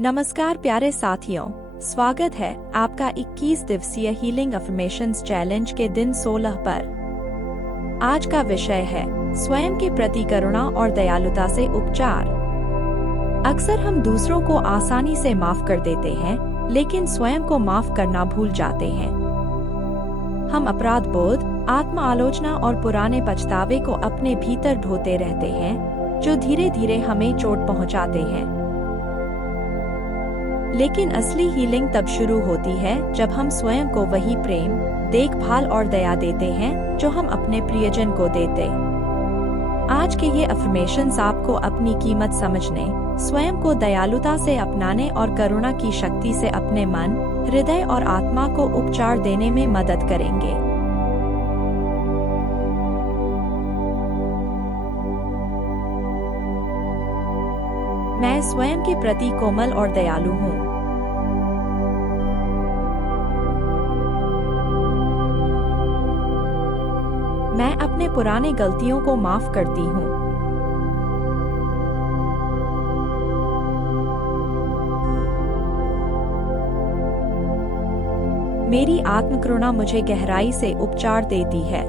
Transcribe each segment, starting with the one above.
नमस्कार प्यारे साथियों, स्वागत है आपका 21 दिवसीय हीलिंग अफर्मेशंस चैलेंज के दिन 16 पर। आज का विषय है स्वयं के प्रति करुणा और दयालुता से उपचार। अक्सर हम दूसरों को आसानी से माफ कर देते हैं, लेकिन स्वयं को माफ करना भूल जाते हैं। हम अपराध बोध, आत्म आलोचना और पुराने पछतावे को अपने भीतर ढोते रहते हैं, जो धीरे धीरे हमें चोट पहुंचाते हैं। लेकिन असली हीलिंग तब शुरू होती है जब हम स्वयं को वही प्रेम, देखभाल और दया देते हैं जो हम अपने प्रियजन को देते। आज के ये अफर्मेशंस आपको अपनी कीमत समझने, स्वयं को दयालुता से अपनाने और करुणा की शक्ति से अपने मन, हृदय और आत्मा को उपचार देने में मदद करेंगे। मैं स्वयं के प्रति कोमल और दयालु हूँ। मैं अपने पुराने गलतियों को माफ करती हूँ। मेरी आत्मकरुणा मुझे गहराई से उपचार देती है।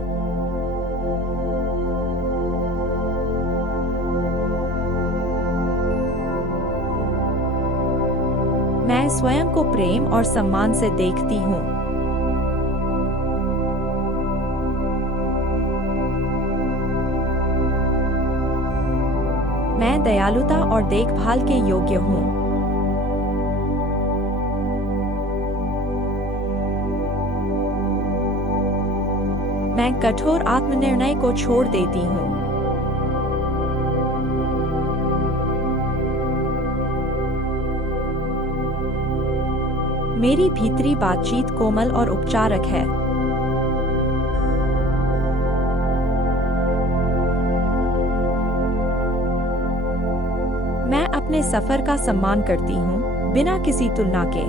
मैं स्वयं को प्रेम और सम्मान से देखती हूँ। मैं दयालुता और देखभाल के योग्य हूँ। मैं कठोर आत्मनिर्णय को छोड़ देती हूँ। मेरी भीतरी बातचीत कोमल और उपचारक है। मैं अपने सफर का सम्मान करती हूँ, बिना किसी तुलना के।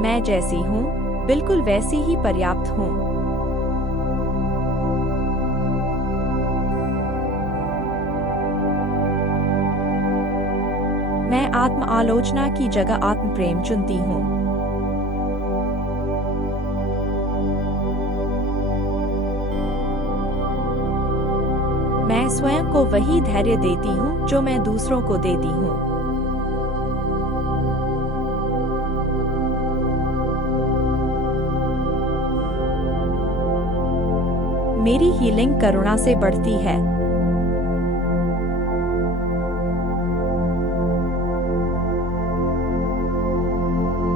मैं जैसी हूँ, बिल्कुल वैसी ही पर्याप्त हूँ। मैं आत्म आलोचना की जगह आत्म प्रेम चुनती हूँ। मैं स्वयं को वही धैर्य देती हूँ जो मैं दूसरों को देती हूँ। मेरी हीलिंग करुणा से बढ़ती है।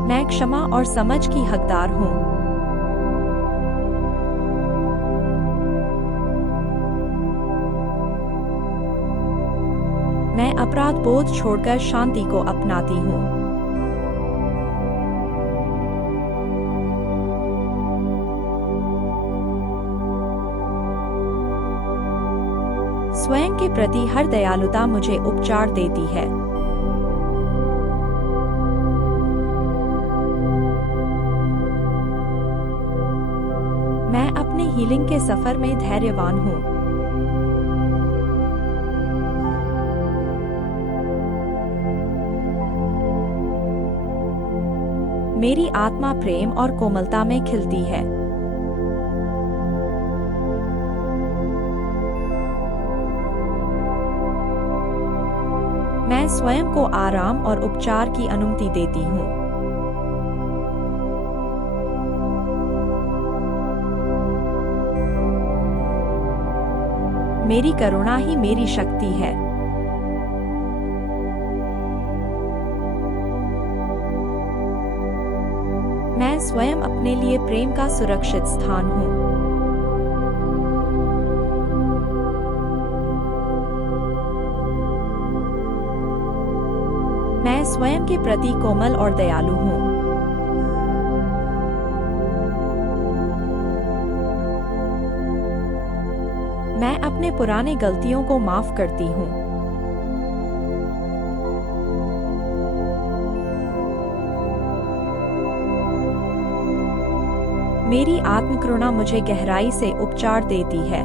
मैं क्षमा और समझ की हकदार हूँ। मैं अपराध बोध छोड़कर शांति को अपनाती हूँ। स्वयं के प्रति हर दयालुता मुझे उपचार देती है। मैं अपने हीलिंग के सफर में धैर्यवान हूँ। मेरी आत्मा प्रेम और कोमलता में खिलती है। मैं स्वयं को आराम और उपचार की अनुमति देती हूँ। मेरी करुणा ही मेरी शक्ति है। मैं स्वयं अपने लिए प्रेम का सुरक्षित स्थान हूँ। मैं स्वयं के प्रति कोमल और दयालु हूँ। मैं अपने पुराने गलतियों को माफ करती हूँ। मेरी आत्मकरुणा मुझे गहराई से उपचार देती है।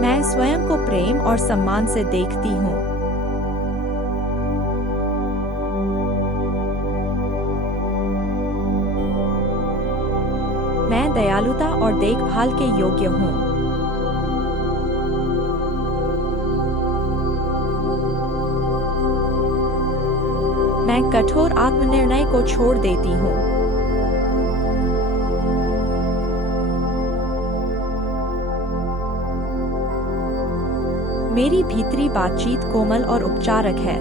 मैं स्वयं को प्रेम और सम्मान से देखती हूँ। मैं दयालुता और देखभाल के योग्य हूँ। मैं कठोर आत्मनिर्णय को छोड़ देती हूँ। मेरी भीतरी बातचीत कोमल और उपचारक है।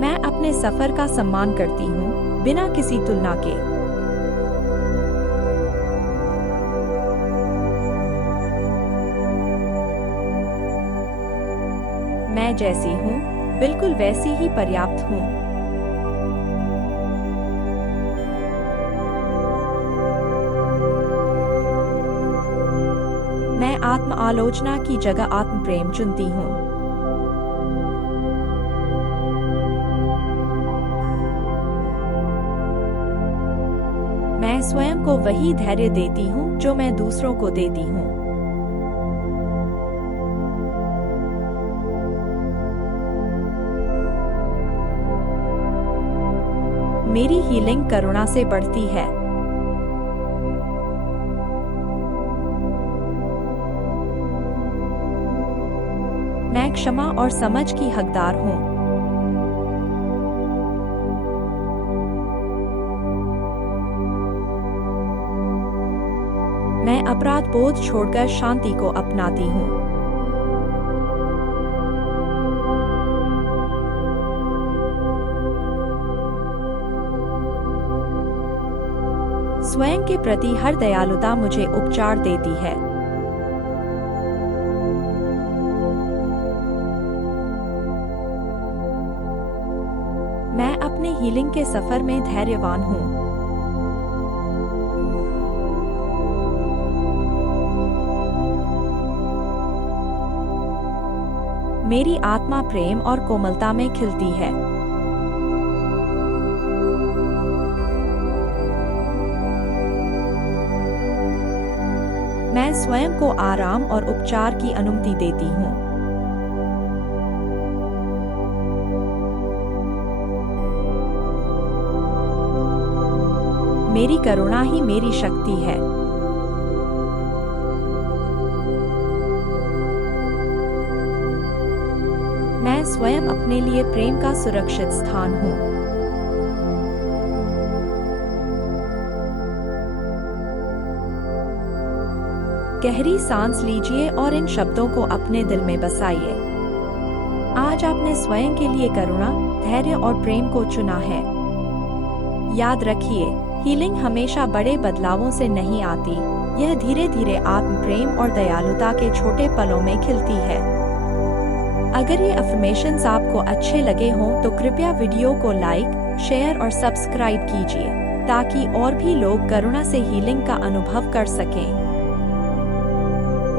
मैं अपने सफर का सम्मान करती हूँ, बिना किसी तुलना के। मैं जैसी हूँ, बिल्कुल वैसी ही पर्याप्त हूँ। मैं आत्म आलोचना की जगह आत्म प्रेम चुनती हूँ। मैं स्वयं को वही धैर्य देती हूँ जो मैं दूसरों को देती हूँ। मेरी हीलिंग करुणा से बढ़ती है। मैं क्षमा और समझ की हकदार हूँ। मैं अपराध बोध छोड़कर शांति को अपनाती हूँ। स्वयं के प्रति हर दयालुता मुझे उपचार देती है। मैं अपने हीलिंग के सफर में धैर्यवान हूँ। मेरी आत्मा प्रेम और कोमलता में खिलती है। मैं स्वयं को आराम और उपचार की अनुमति देती हूँ। मेरी करुणा ही मेरी शक्ति है। मैं स्वयं अपने लिए प्रेम का सुरक्षित स्थान हूँ। गहरी सांस लीजिए और इन शब्दों को अपने दिल में बसाइए। आज आपने स्वयं के लिए करुणा, धैर्य और प्रेम को चुना है। याद रखिए, हीलिंग हमेशा बड़े बदलावों से नहीं आती, यह धीरे धीरे आत्म प्रेम और दयालुता के छोटे पलों में खिलती है। अगर ये अफर्मेशंस आपको अच्छे लगे हों तो कृपया वीडियो को लाइक, शेयर और सब्सक्राइब कीजिए, ताकि और भी लोग करुणा से हीलिंग का अनुभव कर सकें।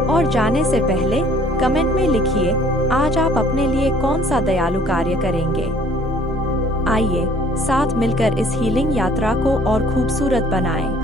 और जाने से पहले कमेंट में लिखिए, आज आप अपने लिए कौन सा दयालु कार्य करेंगे। आइए साथ मिलकर इस हीलिंग यात्रा को और खूबसूरत बनाएं।